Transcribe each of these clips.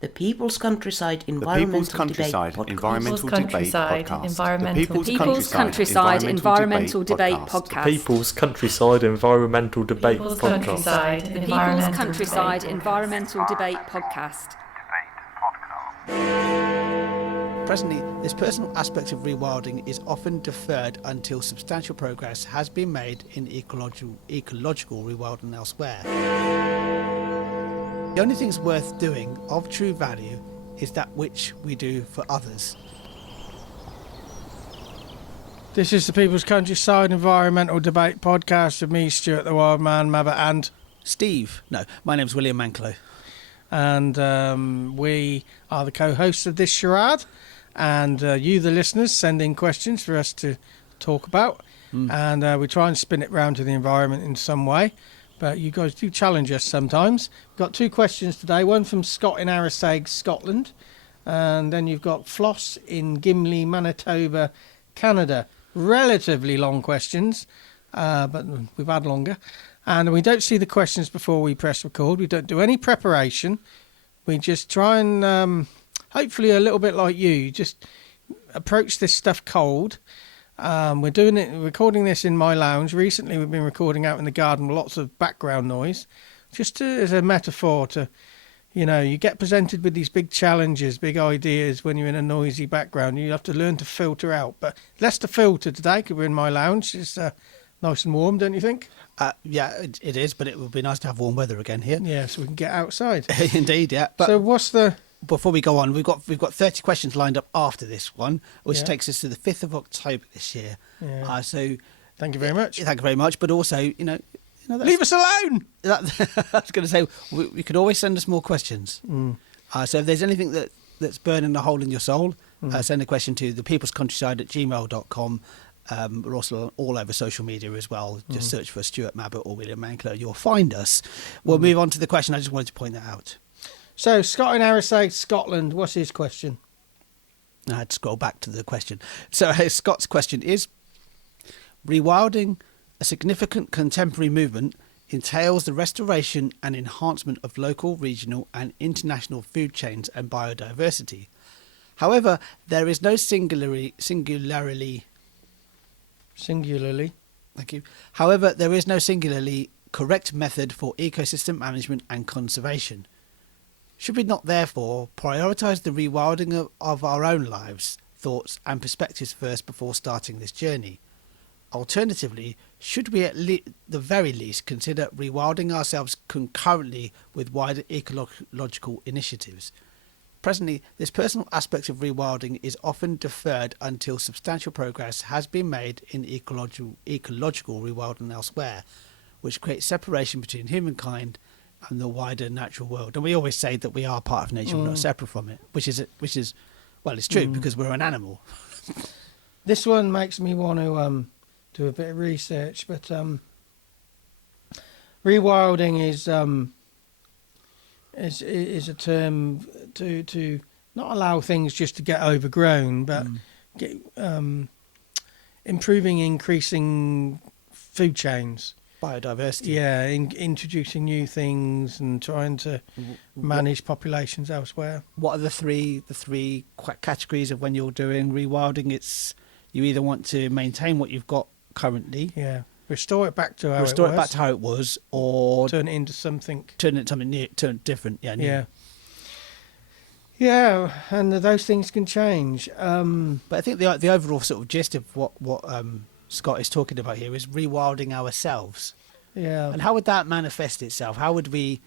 The People's Countryside The People's Environmental Countryside Debate Environmental Debate Podcast. People's Countryside Environmental Debate Podcast. People's Countryside Environmental Debate People's Podcast. Countryside Environmental Debate Podcast. Presently, this personal aspect of rewilding is often deferred until substantial progress has been made in ecological rewilding elsewhere. The only things worth doing of true value is that which we do for others. This is the People's Countryside Environmental Debate Podcast with me, Stuart the Wild Man, Mabba, and Steve. No, my name's William Manklow. And we are the co-hosts of this charade. And you, the listeners, send in questions for us to talk about. And we try and spin it round to the environment in some way. But you guys do challenge us sometimes. We've got two questions today. One from Scott in Arisaig, Scotland. And then you've got Floss in Gimli, Manitoba, Canada. Relatively long questions, but we've had longer. And we don't see the questions before we press record. We don't do any preparation. We just try and, hopefully a little bit like you, just approach this stuff cold. We're recording this in my lounge. Recently we've been recording out in the garden with lots of background noise, just as a metaphor to, you get presented with these big challenges, big ideas when you're in a noisy background. You have to learn to filter out, but less to filter today because we're in my lounge. It's nice and warm, don't you think? Yeah, it is, but it would be nice to have warm weather again here. Yeah, so we can get outside. Indeed, yeah. But so what's the... Before we go on, we've got 30 questions lined up after this one, which takes us to the 5th of October this year. Yeah. So thank you very much. Thank you very much. But also, that's, leave us alone. I was going to say we could always send us more questions. So if there's anything that's burning a hole in your soul, send a question to thepeoplescountryside@gmail.com. We're also all over social media as well. Just search for Stuart Mabbott or William Manklow. You'll find us. We'll move on to the question. I just wanted to point that out. So, Scott in Arisaig, Scotland, what's his question? I had to scroll back to the question. So, Scott's question is, rewilding, a significant contemporary movement, entails the restoration and enhancement of local, regional and international food chains and biodiversity. However, there is no singularly. Thank you. However, there is no singularly correct method for ecosystem management and conservation. Should we not, therefore, prioritise the rewilding of our own lives, thoughts and perspectives first before starting this journey? Alternatively, should we at the very least consider rewilding ourselves concurrently with wider ecological initiatives? Presently, this personal aspect of rewilding is often deferred until substantial progress has been made in ecological rewilding elsewhere, which creates separation between humankind and the wider natural world. And we always say that we are part of nature, we're not separate from it, which is well, it's true because we're an animal. This one makes me want to do a bit of research, but rewilding is a term to not allow things just to get overgrown, but increasing food chains. Biodiversity. Yeah, introducing new things and trying to manage populations elsewhere. What are the three categories of when you're doing rewilding? It's you either want to maintain what you've got currently, restore it back to how it was, or turn it into something new, turn it different. Yeah, and those things can change. But I think the overall sort of gist of what Scott is talking about here is rewilding ourselves. Yeah. And how would that manifest itself? How would we?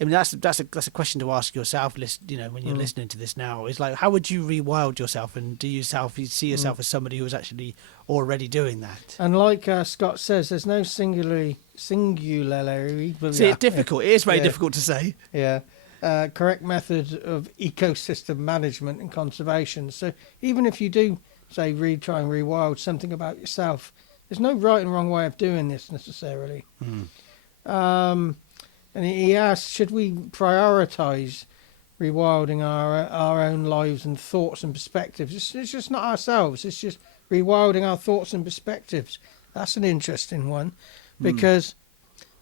I mean, that's a question to ask yourself. When you're listening to this now, is like, how would you rewild yourself? And you see yourself as somebody who is actually already doing that? And like Scott says, there's no singularly. See, it's difficult. It is very difficult to say. Yeah. Correct method of ecosystem management and conservation. So even if you do say try and rewild something about yourself, there's no right and wrong way of doing this necessarily. And he asked, should we prioritise rewilding our own lives and thoughts and perspectives? It's just not ourselves, it's just rewilding our thoughts and perspectives. That's an interesting one, because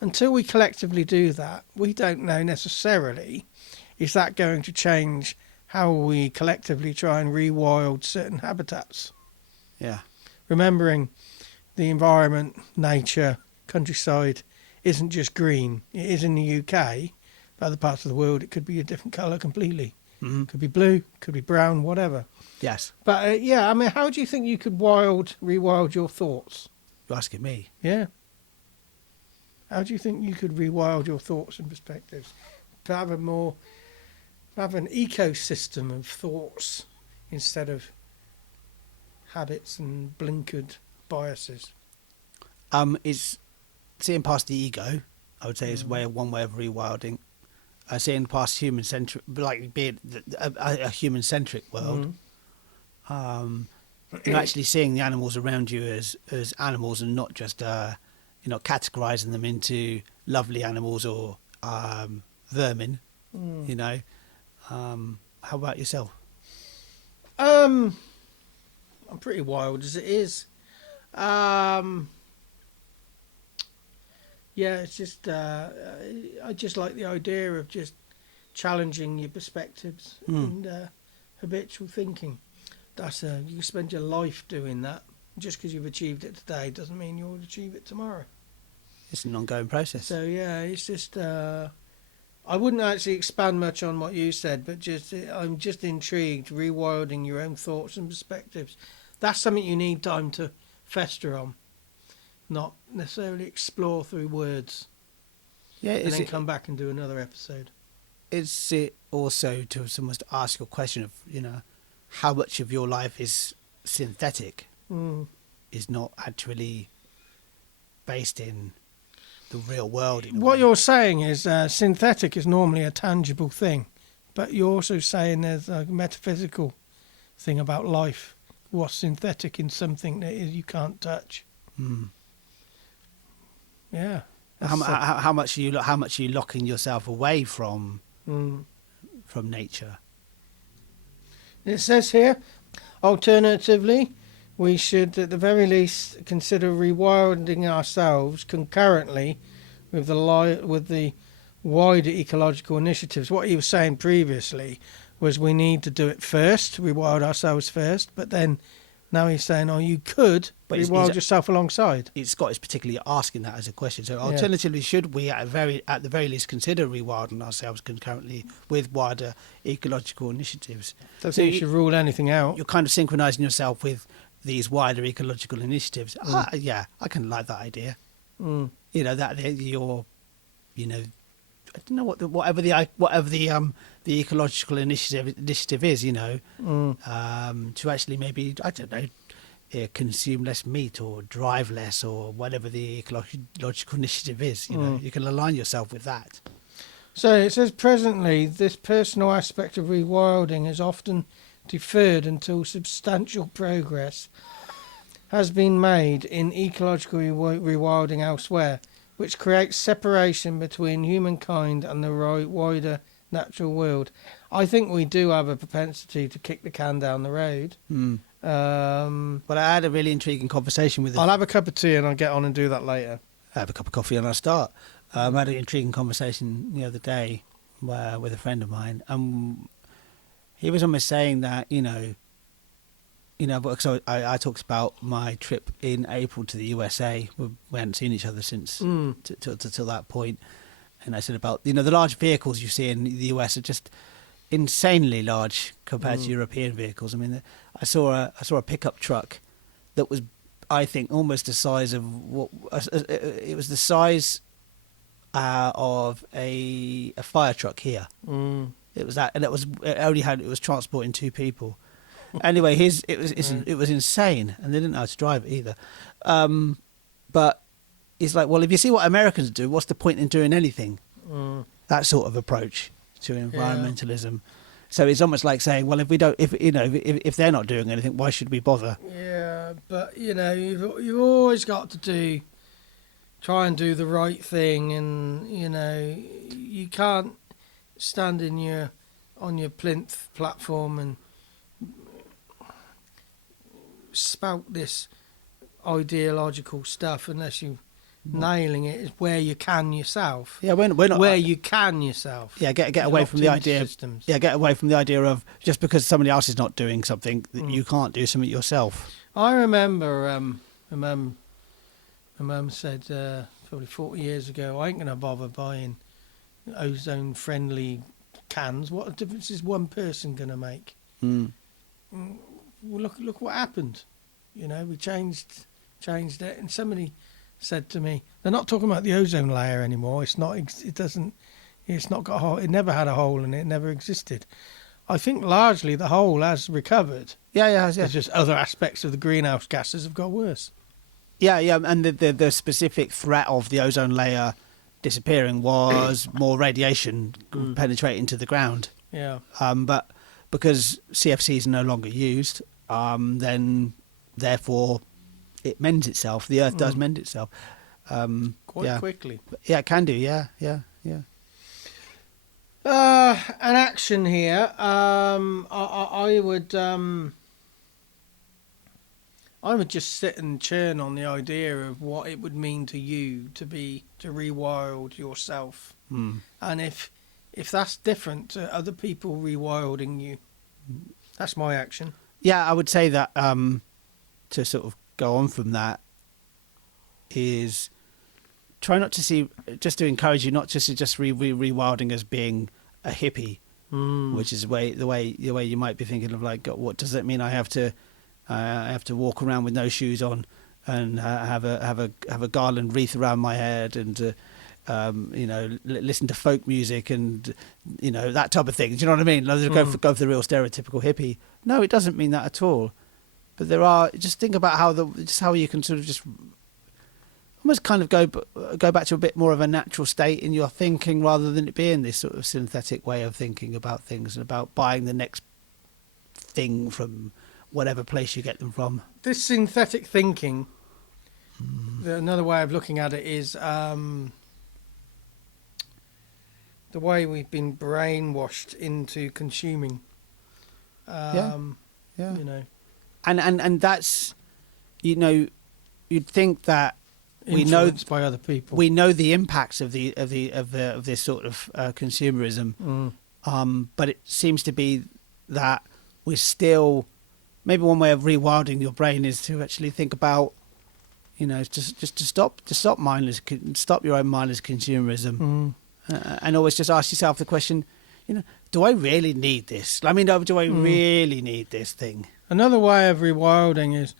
until we collectively do that, we don't know necessarily is that going to change how we collectively try and rewild certain habitats? Yeah. Remembering the environment, nature, countryside isn't just green. It is in the UK, but other parts of the world it could be a different colour completely. Mm-hmm. Could be blue, could be brown, whatever. Yes. But yeah, I mean, how do you think you could rewild your thoughts? You're asking me. Yeah. How do you think you could rewild your thoughts and perspectives to have an ecosystem of thoughts instead of habits and blinkered biases? It's seeing past the ego. I would say is one way of rewilding. Seeing past human-centric, like being a human-centric world. And actually seeing the animals around you as animals and not just you're not categorizing them into lovely animals or vermin. You know. How about yourself? I'm pretty wild as it is. Yeah, it's just I just like the idea of just challenging your perspectives and habitual thinking. That's you can spend your life doing that. Just because you've achieved it today doesn't mean you'll achieve it tomorrow. It's an ongoing process. So yeah, it's just I wouldn't actually expand much on what you said, but I'm just intrigued. Rewilding your own thoughts and perspectives. That's something you need time to fester on. Not necessarily explore through words. Yeah, and then come back and do another episode. Is it also to someone to ask your question of, how much of your life is synthetic, is not actually based in the real world? What you're saying is synthetic is normally a tangible thing, but you're also saying there's a metaphysical thing about life. What's synthetic in something that you can't touch? Yeah. How much are you locking yourself away from nature? It says here, alternatively, we should at the very least consider rewilding ourselves concurrently with the wider ecological initiatives. What he was saying previously was we need to do it first, rewild ourselves first, but then now he's saying, you could rewild yourself alongside. Scott is particularly asking that as a question. So alternatively, should we at the very least consider rewilding ourselves concurrently with wider ecological initiatives? Don't think you should rule anything out. You're kind of synchronising yourself with these wider ecological initiatives. I can like that idea. That you're, I don't know whatever the ecological initiative is, to actually maybe, I don't know, consume less meat or drive less or whatever the ecological initiative is. You can align yourself with that. So it says presently this personal aspect of rewilding is often deferred until substantial progress has been made in ecological rewilding elsewhere, which creates separation between humankind and the wider natural world. I think we do have a propensity to kick the can down the road. But I had a really intriguing conversation with I'll have a cup of tea and I'll get on and do that later. I have a cup of coffee and I'll start. I had an intriguing conversation the other day with a friend of mine. He was almost saying that, so I talked about my trip in April to the USA. We hadn't seen each other since till that point. And I said about, the large vehicles you see in the US are just insanely large compared to European vehicles. I mean, I saw a pickup truck that was, I think, almost the size of it was the size of a fire truck here. It was that, and it was transporting two people. Anyway, it was insane, and they didn't know how to drive it either. But it's like, well, if you see what Americans do, what's the point in doing anything? That sort of approach to environmentalism. So it's almost like saying, well, if they're not doing anything, why should we bother? Yeah, but you've always got to try and do the right thing, and you can't stand on your plinth platform and spout this ideological stuff unless you nailing it is where you can yourself. Yeah, we're not where you can yourself. Yeah, get away from the idea. Get away from the idea of just because somebody else is not doing something that you can't do something yourself. I remember my mum said probably 40 years ago, I ain't gonna bother buying ozone friendly cans. What difference is one person gonna make? Well, look what happened. You know, we changed it, and somebody said to me, they're not talking about the ozone layer anymore. It's not got a hole. It never had a hole in it. It never existed. I think largely the hole has recovered. Yeah. It's just other aspects of the greenhouse gases have got worse. Yeah, and the specific threat of the ozone layer disappearing was more radiation penetrating to the ground. Yeah. But because CFC is no longer used, then therefore it mends itself. The Earth does mend itself quite quickly. Yeah, it can do. Yeah. An action here. I would just sit and churn on the idea of what it would mean to you to rewild yourself, and if that's different to other people rewilding you. That's my action. Yeah, I would say that to sort of go on from that is try not to see, just to encourage you not just to just rewilding as being a hippie, which is the way you might be thinking of, like, what does it mean? I have to walk around with no shoes on and have a garland wreath around my head and listen to folk music and that type of thing. Do you know what I mean? Go for the real stereotypical hippie. No, it doesn't mean that at all. But just think about how you can sort of just almost kind of go back to a bit more of a natural state in your thinking, rather than it being this sort of synthetic way of thinking about things and about buying the next thing from whatever place you get them from. This synthetic thinking, another way of looking at it is the way we've been brainwashed into consuming. Yeah. You know. And that's, you'd think that influenced by other people. We know the impacts of this sort of consumerism, but it seems to be that we're still, maybe one way of rewilding your brain is to actually think about, just to stop your own mindless consumerism, and always just ask yourself the question, do I really need this? I mean, do I really need this thing? Another way of rewilding is,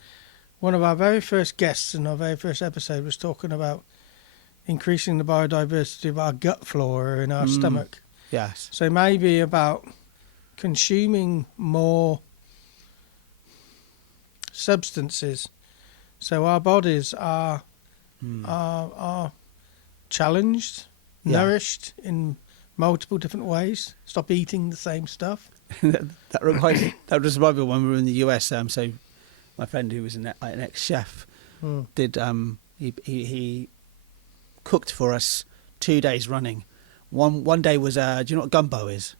one of our very first guests in our very first episode was talking about increasing the biodiversity of our gut flora in our stomach. Yes. So maybe about consuming more substances, so our bodies are challenged, nourished in multiple different ways. Stop eating the same stuff. that reminds me when we were in the US. So my friend, who was an ex-chef, did he cooked for us 2 days running. One day was do you know what gumbo is?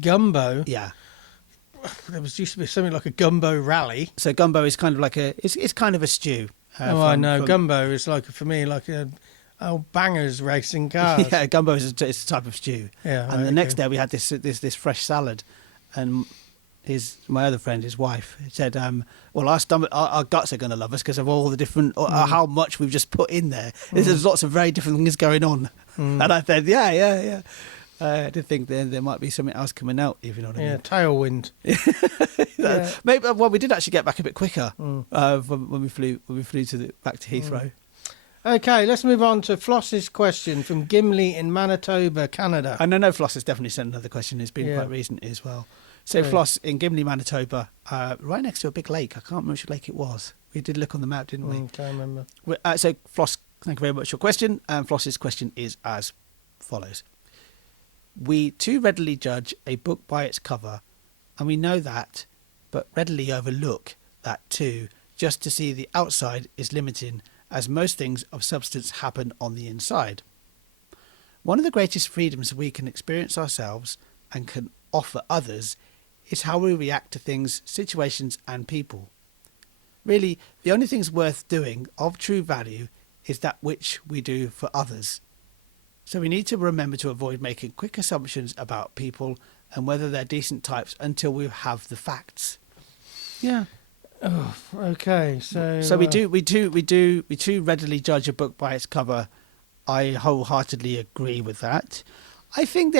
Gumbo? Yeah. There used to be something like a gumbo rally. So gumbo is kind of like it's kind of a stew. I know. Gumbo is for me like a bangers racing cars. Yeah, gumbo is a type of stew. Yeah. And the next day we had this fresh salad, and my other friend, his wife, said, well, our guts are going to love us because of all the different, how much we've just put in there. There's lots of very different things going on. And I said, yeah. I did think there might be something else coming out, if you know what I mean. Yeah, tailwind. Yeah. Maybe, well, we did actually get back a bit quicker when we flew back to Heathrow. Okay, let's move on to Floss's question from Gimli in Manitoba, Canada. And I know Floss has definitely sent another question. It's been quite recent as well. So Floss in Gimli, Manitoba, right next to a big lake. I can't remember which lake it was. We did look on the map, didn't we? Can't remember. So Floss, thank you very much for your question. And Floss's question is as follows. We too readily judge a book by its cover, and we know that, but readily overlook that too, just to see the outside is limiting, as most things of substance happen on the inside. One of the greatest freedoms we can experience ourselves and can offer others is how we react to things, situations and people. Really, the only things worth doing of true value is that which we do for others. So we need to remember to avoid making quick assumptions about people and whether they're decent types until we have the facts. Yeah. Oh, okay. So we do readily judge a book by its cover. I wholeheartedly agree with that. I think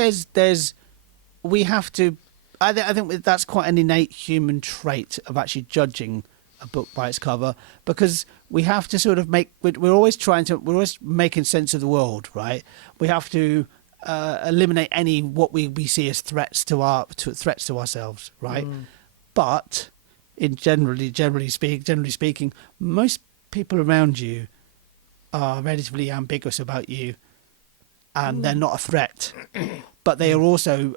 we have to. I think that's quite an innate human trait of actually judging a book by its cover, because we have to sort of we're always making sense of the world, right? We have to eliminate any what we see as threats to ourselves, right? But generally speaking, most people around you are relatively ambiguous about you, and they're not a threat, but they are also,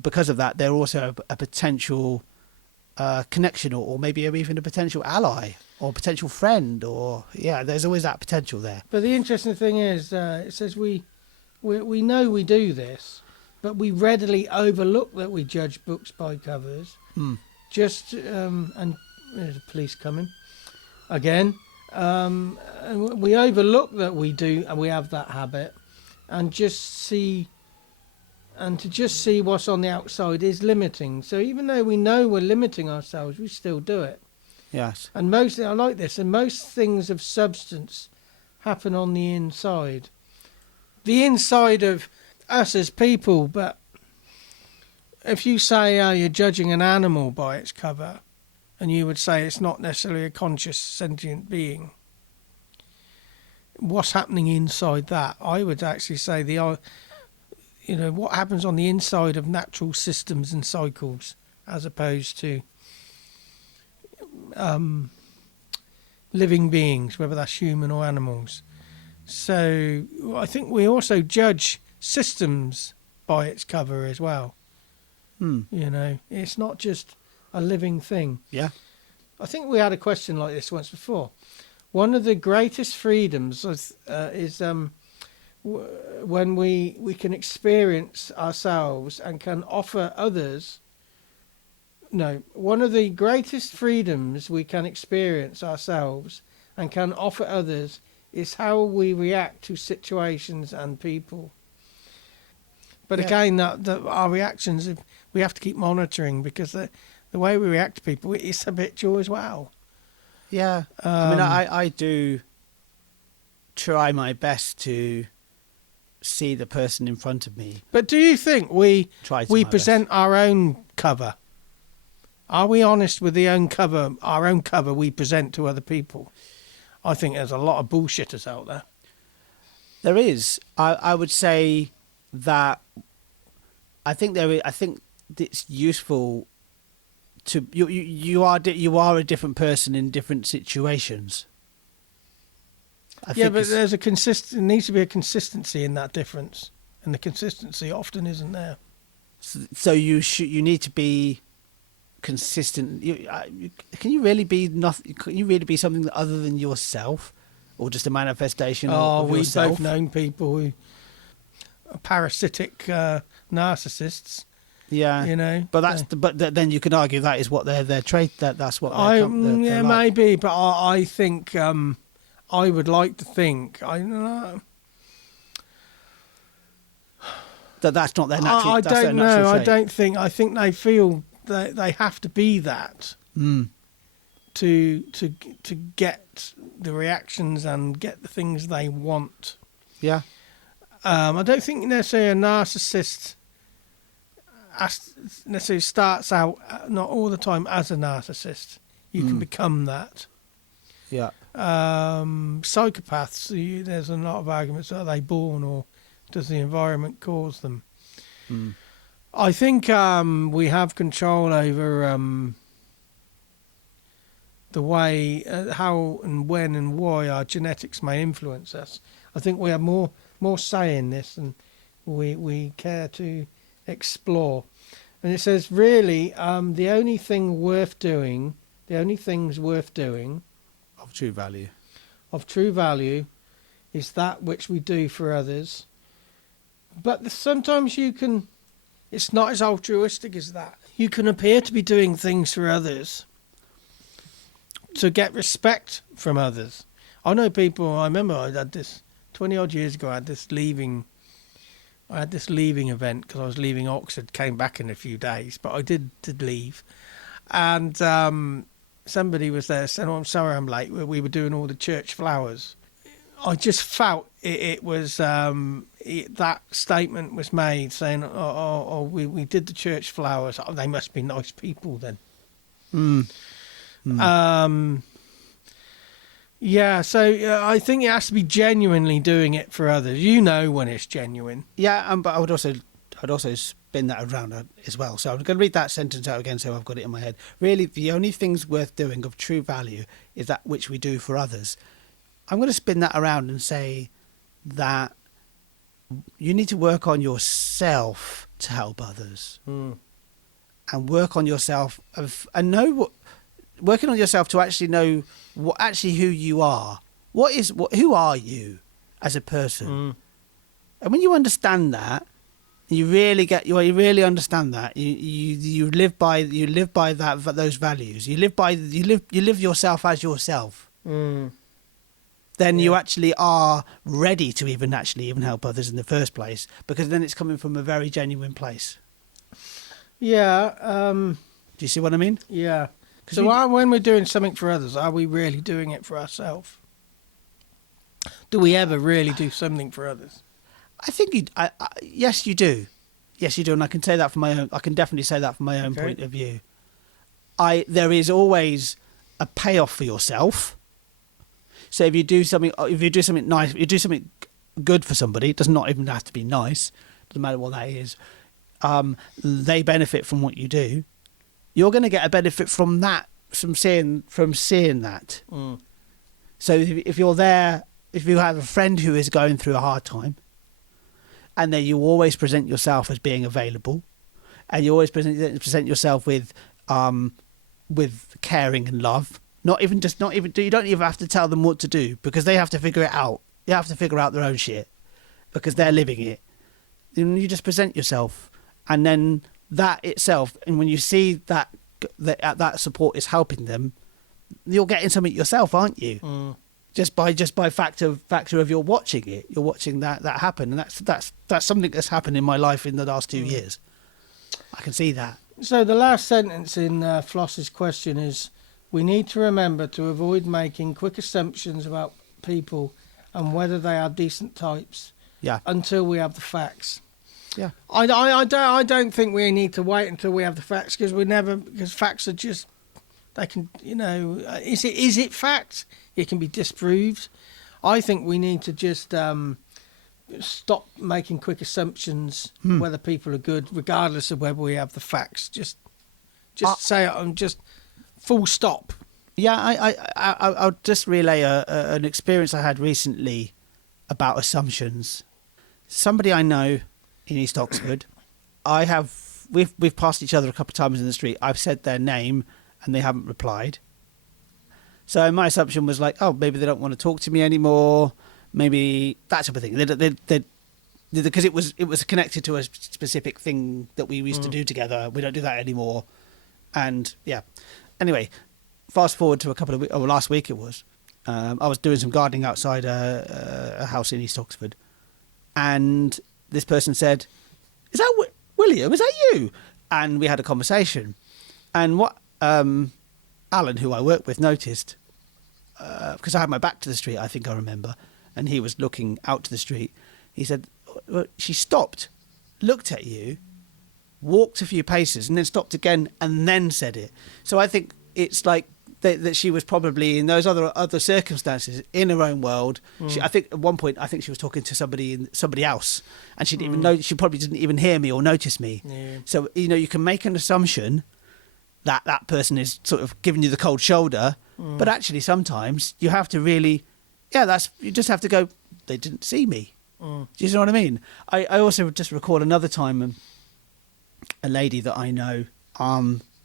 because of that, they're also a potential connection, or maybe even a potential ally or potential friend, or there's always that potential there. But the interesting thing is, it says we know we do this, but we readily overlook that we judge books by covers. Just and there's the police coming again. And we overlook that we do, and we have that habit, and to just see what's on the outside is limiting. So even though we know we're limiting ourselves, we still do it. Yes. And I like this, and most things of substance happen on the inside. The inside of us as people, but if you say you're judging an animal by its cover, and you would say it's not necessarily a conscious sentient being, what's happening inside that? I would actually say what happens on the inside of natural systems and cycles, as opposed to living beings, whether that's human or animals. So I think we also judge systems by its cover as well. It's not just a living thing. Yeah. I think we had a question like this once before. One of the greatest freedoms is when we can experience ourselves and can offer others. No, one of the greatest freedoms we can experience ourselves and can offer others is how we react to situations and people. But again, that our reactions, we have to keep monitoring, because the way we react to people is habitual as well. Yeah. I do try my best to see the person in front of me. But do you think we present our own cover? Are we honest with our own cover we present to other people? I think there's a lot of bullshitters out there. There is. I would say that I think it's useful to you are a different person in different situations. But there's there needs to be a consistency in that difference, and the consistency often isn't there. So you need to be consistent. Can you really be nothing? Can you really be something other than yourself, or just a manifestation of yourself? We've both known people who are parasitic narcissists. Yeah, but then you can argue that is what their trait. That's what they're like. Maybe, but I think I would like to think that's not their natural. I don't know. I don't think. I think they feel that they have to be that to get the reactions and get the things they want. Yeah. I don't think necessarily a narcissist necessarily starts out not all the time as a narcissist. You can become that. Yeah. Psychopaths, there's a lot of arguments. Are they born, or does the environment cause them? I think we have control over the way, how and when and why our genetics may influence us. I think we have more say in this, and we care to explore. And it says, really, the only things worth doing of true value is that which we do for others. But sometimes it's not as altruistic as that. You can appear to be doing things for others to get respect from others. I know people. I remember I had this 20 odd years ago. I had this leaving event because I was leaving Oxford. Came back in a few days, but I did leave, and somebody was there saying, "Oh, I'm sorry, I'm late." We were doing all the church flowers. I just felt it was that statement was made saying, "Oh, we did the church flowers. Oh, they must be nice people then." Yeah, so I think it has to be genuinely doing it for others. You know when it's genuine. Yeah, but I'd also spin that around as well. So I'm going to read that sentence out again so I've got it in my head. Really, the only things worth doing of true value is that which we do for others. I'm going to spin that around and say that you need to work on yourself to help others. And work on yourself working on yourself to actually know who you are. Who are you as a person? And when you understand that, you really understand that you live by those values. You live yourself as yourself. Then you actually are ready to even help others in the first place, because then it's coming from a very genuine place. Yeah. Do you see what I mean? Yeah. So when we're doing something for others, are we really doing it for ourselves? Do we ever really do something for others? I think yes, you do. Yes, you do, and I can say that from my own. I can definitely say that from my own point of view. There is always a payoff for yourself. So if you do something nice, if you do something good for somebody, it does not even have to be nice. Doesn't matter what that is. They benefit from what you do. You're going to get a benefit from that, from seeing that. So if you're there, if you have a friend who is going through a hard time, and then you always present yourself as being available, and you always present yourself with caring and love. You don't even have to tell them what to do, because they have to figure it out. You have to figure out their own shit because they're living it. You just present yourself, and then that itself, and when you see that support is helping them, you're getting something yourself, aren't you? Just by factor of you're watching it, you're watching that happen, and that's something that's happened in my life in the last 2 years. I can see that. So the last sentence in Floss's question is, we need to remember to avoid making quick assumptions about people and whether they are decent types. Yeah. Until we have the facts. Yeah. I don't think we need to wait until we have the facts, because facts are just, they can, is it fact? It can be disproved. I think we need to just stop making quick assumptions whether people are good, regardless of whether we have the facts. Just say it and just full stop. Yeah, I'll just relay an experience I had recently about assumptions. Somebody I know in East Oxford, we've passed each other a couple of times in the street. I've said their name and they haven't replied. So my assumption was like, oh, maybe they don't want to talk to me anymore. Maybe that type of thing. Because it was connected to a specific thing that we used to do together. We don't do that anymore. And yeah. Anyway, fast forward to a couple of weeks, last week it was. I was doing some gardening outside a house in East Oxford. And this person said, "Is that William? Is that you?" And we had a conversation. And what Alan, who I work with, noticed, because I had my back to the street, I think I remember, and he was looking out to the street. He said, well, she stopped, looked at you, walked a few paces, and then stopped again, and then said it. So I think it's like that she was probably in those other circumstances in her own world. I think at one point, she was talking to somebody else, and she didn't even know. She probably didn't even hear me or notice me. Yeah. So you can make an assumption that person is sort of giving you the cold shoulder, but actually sometimes you have to really, you just have to go, they didn't see me. Do you know what I mean? I also just recall another time a lady that I know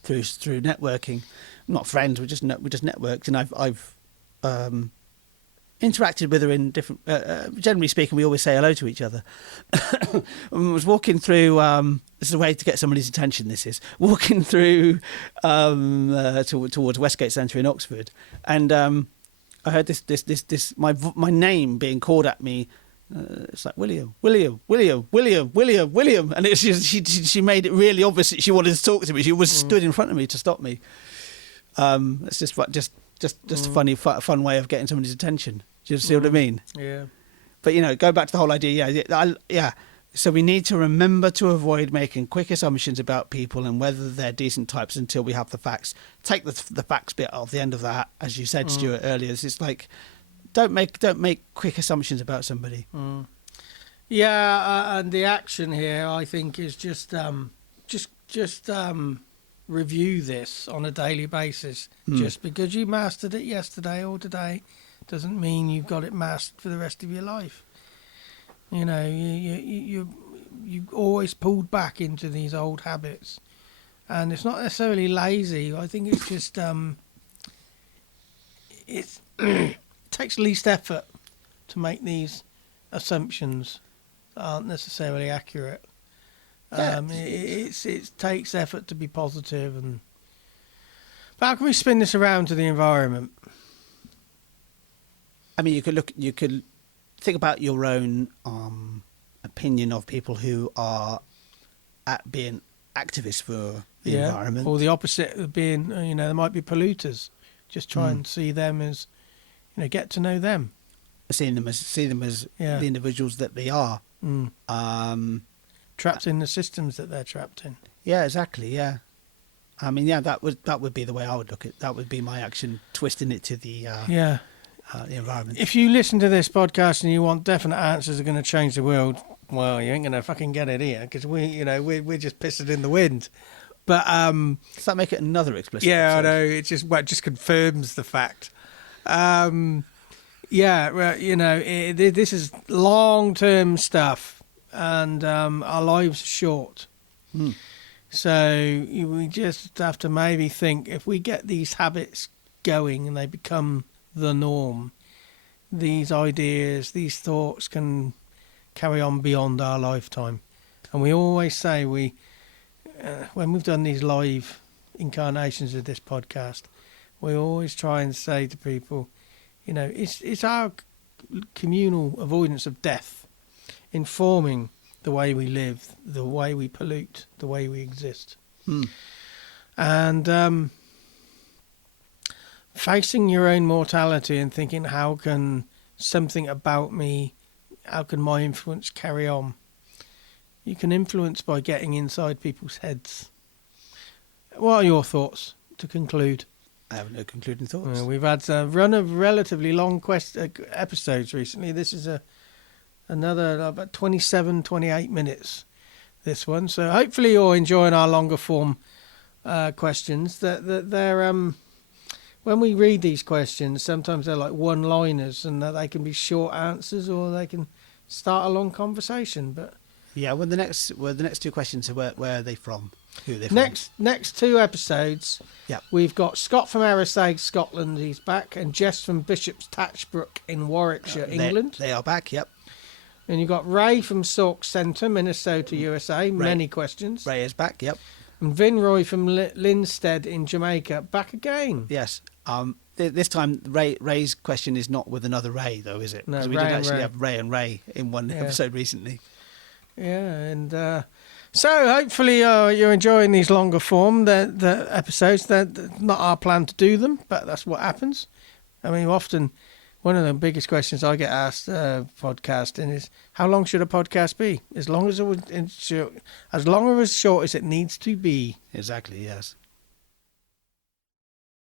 through networking, not friends, we just networked, and I've interacted with her in different. Generally speaking, we always say hello to each other. I was walking through. This is a way to get somebody's attention. This is walking through towards Westgate Centre in Oxford, and I heard this my name being called at me. It's like William, and it's just, she made it really obvious that she wanted to talk to me. She was stood in front of me to stop me. It's just a funny fun way of getting somebody's attention. Do you see what I mean? Yeah. But go back to the whole idea. Yeah. So we need to remember to avoid making quick assumptions about people and whether they're decent types until we have the facts. Take the facts bit off the end of that, as you said, Stuart, earlier. It's like, don't make quick assumptions about somebody. Yeah, and the action here, I think, is just review this on a daily basis. Just because you mastered it yesterday or today doesn't mean you've got it mastered for the rest of your life. You always pulled back into these old habits, and it's not necessarily lazy. I think it's just it takes least effort to make these assumptions that aren't necessarily accurate. It takes effort to be positive. But how can we spin this around to the environment? I mean, you could think about your own opinion of people who are being activists for the environment, or the opposite of being, there might be polluters. Just try and see them as, get to know them, see them as the individuals that they are, trapped in the systems that they're trapped in. Yeah, exactly. Yeah, I mean, that would be the way I would look at it. That would be my action, twisting it to the environment. If you listen to this podcast and you want definite answers that are going to change the world, well, you ain't going to fucking get it here, because we're just pissing in the wind. But does that make it another explicit? Yeah, episode? I know. It just confirms the fact. This is long-term stuff, and our lives are short. So we just have to maybe think, if we get these habits going and they become the norm, these ideas, these thoughts can carry on beyond our lifetime. And we always say, when we've done these live incarnations of this podcast, we always try and say to people, it's our communal avoidance of death informing the way we live, the way we pollute, the way we exist. And facing your own mortality and thinking, how can something about me, how can my influence carry on? You can influence by getting inside people's heads. What are your thoughts to conclude? I have no concluding thoughts. We've had a run of relatively long episodes recently. This is another about 27, 28 minutes, this one. So hopefully you're enjoying our longer form questions. That they're when we read these questions, sometimes they're like one-liners, and that they can be short answers, or they can start a long conversation. But yeah, the next two questions are where are they from? Who are they from? Next two episodes. Yeah, we've got Scott from Arisaig, Scotland. He's back, and Jess from Bishop's Tatchbrook in Warwickshire, England. They are back. Yep. And you've got Ray from Sauk Centre, Minnesota, USA. Many questions. Ray is back. Yep. And Vinroy from Linstead in Jamaica, back again. Yes. This time Ray's question is not with another Ray, though, is it? No, because we did actually have Ray and Ray in one episode recently. Yeah, and so hopefully you're enjoying these longer form the episodes. They're not our plan to do them, but that's what happens. I mean, often one of the biggest questions I get asked podcasting is, how long should a podcast be? As long or as short as it needs to be. Exactly, yes.